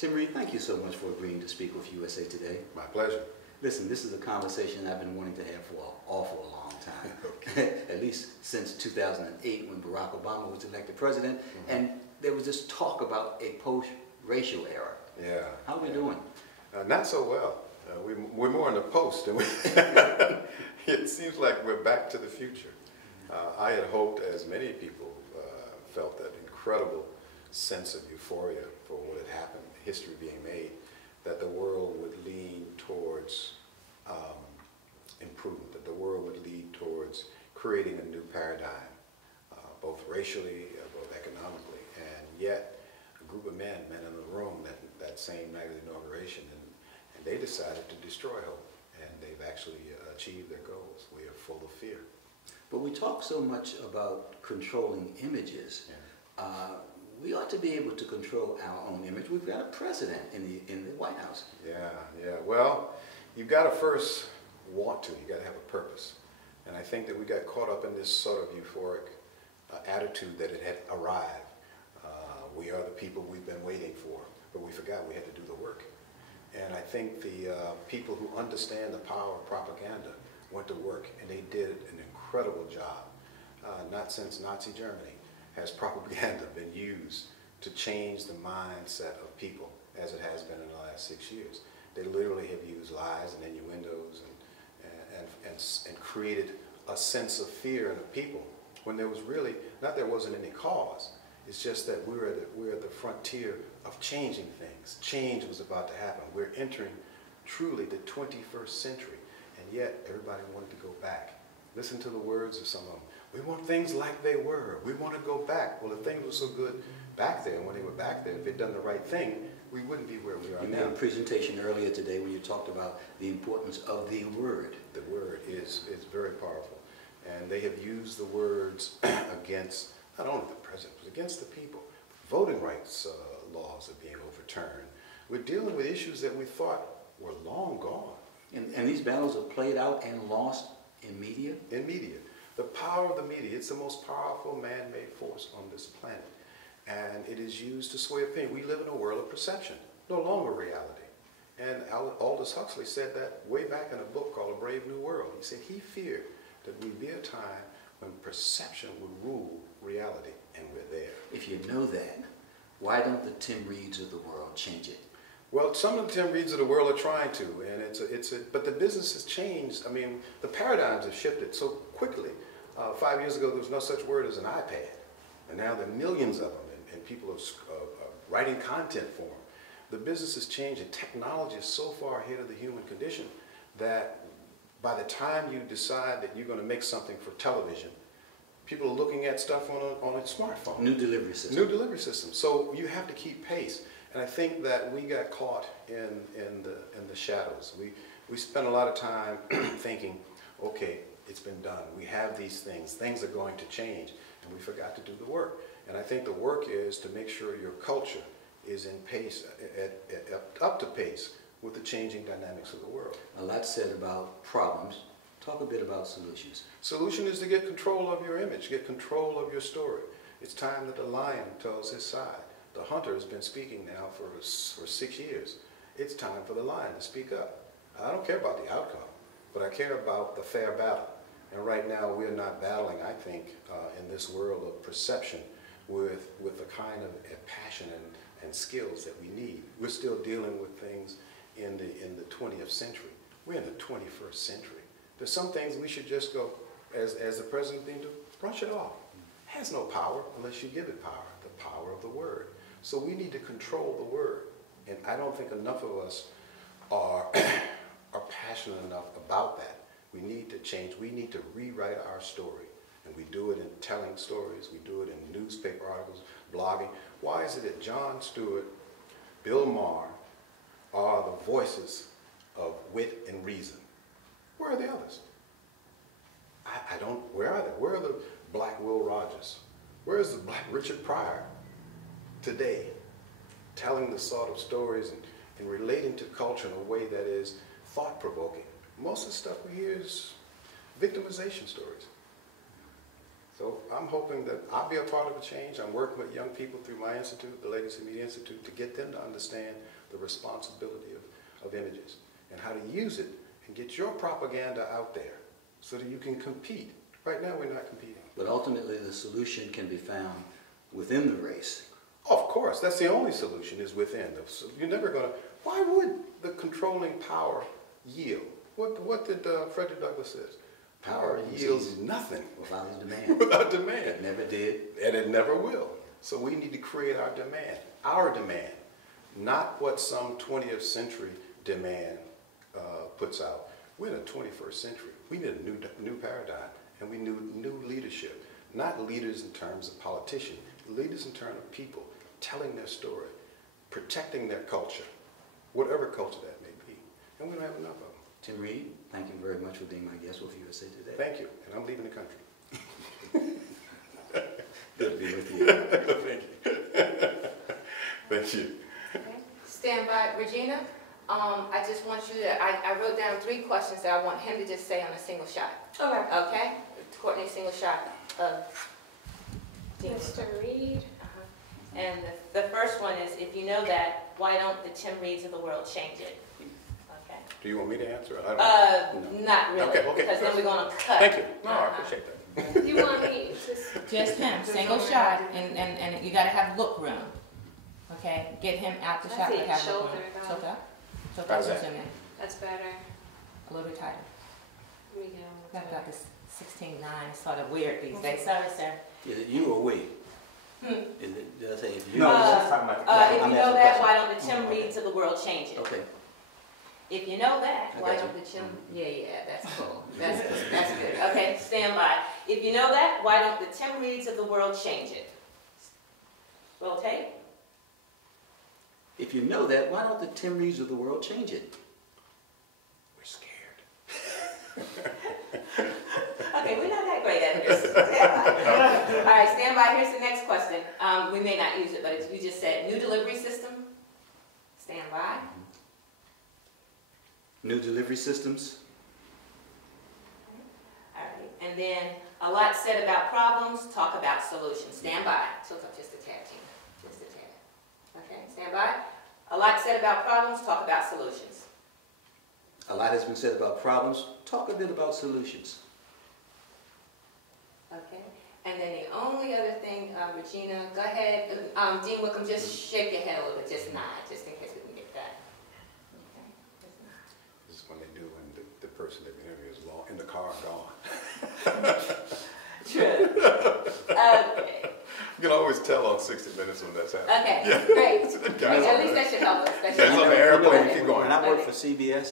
Tim Reid, thank you so much for agreeing to speak with USA Today. My pleasure. Listen, this is a conversation I've been wanting to have for an awful long time. Okay. At least since 2008 when Barack Obama was elected president. And there was this talk about a post-racial era. Yeah. How are we doing? Not so well. We're more in the post. And it seems like we're back to the future. I had hoped, as many people felt, that incredible sense of euphoria for what had happened, history being made, that the world would lean towards improvement, that the world would lead towards creating a new paradigm, both racially, both economically, and yet a group of men in the room that same night of the inauguration, and they decided to destroy hope, and they've actually achieved their goals. We are full of fear. But we talk so much about controlling images. Yeah. We ought to be able to control our own image. We've got a president in the White House. Yeah. Well, you've got to first want to. You've got to have a purpose. And I think that we got caught up in this sort of euphoric attitude that it had arrived. We are the people we've been waiting for, but we forgot we had to do the work. And I think the people who understand the power of propaganda went to work, and they did an incredible job. Not since Nazi Germany has propaganda been used to change the mindset of people as it has been in the last 6 years. They literally have used lies and innuendos and created a sense of fear in the people when there was really, not there wasn't any cause. It's just that we're at the frontier of changing things. Change was about to happen. We're entering truly the 21st century, and yet everybody wanted to go back. Listen to the words of some of them. We want things like they were. We want to go back. Well, if things were so good back there, when they were back there, if they'd done the right thing, we wouldn't be where we are now. You made a presentation earlier today when you talked about the importance of the word. The word is very powerful. And they have used the words against not only the president, but against the people. Voting rights laws are being overturned. We're dealing with issues that we thought were long gone. And these battles are played out and lost in media? In media. The power of the media, it's the most powerful man-made force on this planet. And it is used to sway opinion. We live in a world of perception, no longer reality. And Aldous Huxley said that way back in a book called A Brave New World. He said he feared that we'd be a time when perception would rule reality, and we're there. If you know that, why don't the Tim Reids of the world change it? Well, some of the Tim Reids of the world are trying to, and but the business has changed. I mean, the paradigms have shifted so quickly. 5 years ago, there was no such word as an iPad, and now there are millions of them, and people are writing content for them. The business has changed, and technology is so far ahead of the human condition that by the time you decide that you're going to make something for television, people are looking at stuff on a smartphone. New delivery system. New delivery system. So you have to keep pace. And I think that we got caught in the shadows. We spent a lot of time thinking, okay, it's been done. We have these things. Things are going to change. And we forgot to do the work. And I think the work is to make sure your culture is in pace, up to pace with the changing dynamics of the world. A lot said about problems. Talk a bit about solutions. Solution is to get control of your image, get control of your story. It's time that the lion tells his side. The hunter has been speaking now for 6 years. It's time for the lion to speak up. I don't care about the outcome, but I care about the fair battle. And right now we're not battling, I think, in this world of perception with the kind of passion and skills that we need. We're still dealing with things in the 20th century. We're in the 21st century. There's some things we should just go, as the president being to brush it off. It has no power unless you give it power, the power of the word. So we need to control the word. And I don't think enough of us are passionate enough about that. We need to change. We need to rewrite our story. And we do it in telling stories. We do it in newspaper articles, blogging. Why is it that Jon Stewart, Bill Maher are the voices of wit and reason? Where are the others? I don't, where are they? Where are the black Will Rogers? Where is the black Richard Pryor today, telling the sort of stories and relating to culture in a way that is thought-provoking? Most of the stuff we hear is victimization stories. So I'm hoping that I'll be a part of the change. I'm working with young people through my institute, the Legacy Media Institute, to get them to understand the responsibility of images and how to use it and get your propaganda out there so that you can compete. Right now we're not competing. But ultimately the solution can be found within the race. Of course, that's the only solution is within. You're never going to, why would the controlling power yield? What did Frederick Douglass says? Power yields nothing without his demand. Without demand. It never did. And it never will. So we need to create our demand, not what some 20th century demand puts out. We're in the 21st century. We need a new paradigm, and we need new leadership. Not leaders in terms of politicians, leaders in terms of people telling their story, protecting their culture, whatever culture that may be. And we don't have enough of them. Tim Reid, thank you very much for being my guest with USA Today. Thank you, and I'm leaving the country. Good to be with you. Thank you. Thank you. Okay. Stand by, Regina. I just want you to, I wrote down 3 questions that I want him to just say on a single shot. Okay. Okay? Courtney, single shot of Mr. Reid. And the first one is, if you know that, why don't the Tim Reids of the world change it? Okay. Do you want me to answer it? I don't know. Not really, Okay, because then we're going to cut. Thank you. No, I appreciate that. You want me to... Just him, single shot, and you gotta have look room. Okay, get him out the I shot, see but have look shoulder room. down. Shoulder, shoulder, How's that? zoom in, That's better. a little bit tighter. Let me get I've got this 16:9, it's sort of weird these days. Sorry, sir. Is it you or we? Hmm. Is it, did I say if you? No, I'm if asking you know a that, question. why don't the Tim Reids of the world change it? Okay. If you know that, I why got don't you. the Tim... Yeah, that's cool. That's good. That's good. Okay, stand by. If you know that, why don't the Tim Reids of the world change it? Roll tape. If you know that, why don't the Tim Reids of the world change it? We're scared. Okay, we're not that great at this. All right, stand by. Here's the next question. We may not use it, but you just said new delivery system. Stand by. New delivery systems? All right, and then a lot said about problems, talk about solutions. Stand by. Tilt up just a tad, Gina. Just a tad. Okay, stand by. A lot said about problems, talk about solutions. A lot has been said about problems. Talk a bit about solutions. Okay, and then the only other thing, Regina, go ahead. Dean Wickham, just shake your head a little bit, just nod, just in case we can get that. Okay, just nod. This is when they do when the person they interview is in the car gone. True. Okay. You can always tell on 60 Minutes when that's happening. Okay, great. Guys At on least the- that should help us. That should Guys on help the us. airplane, keep going. When I worked for CBS,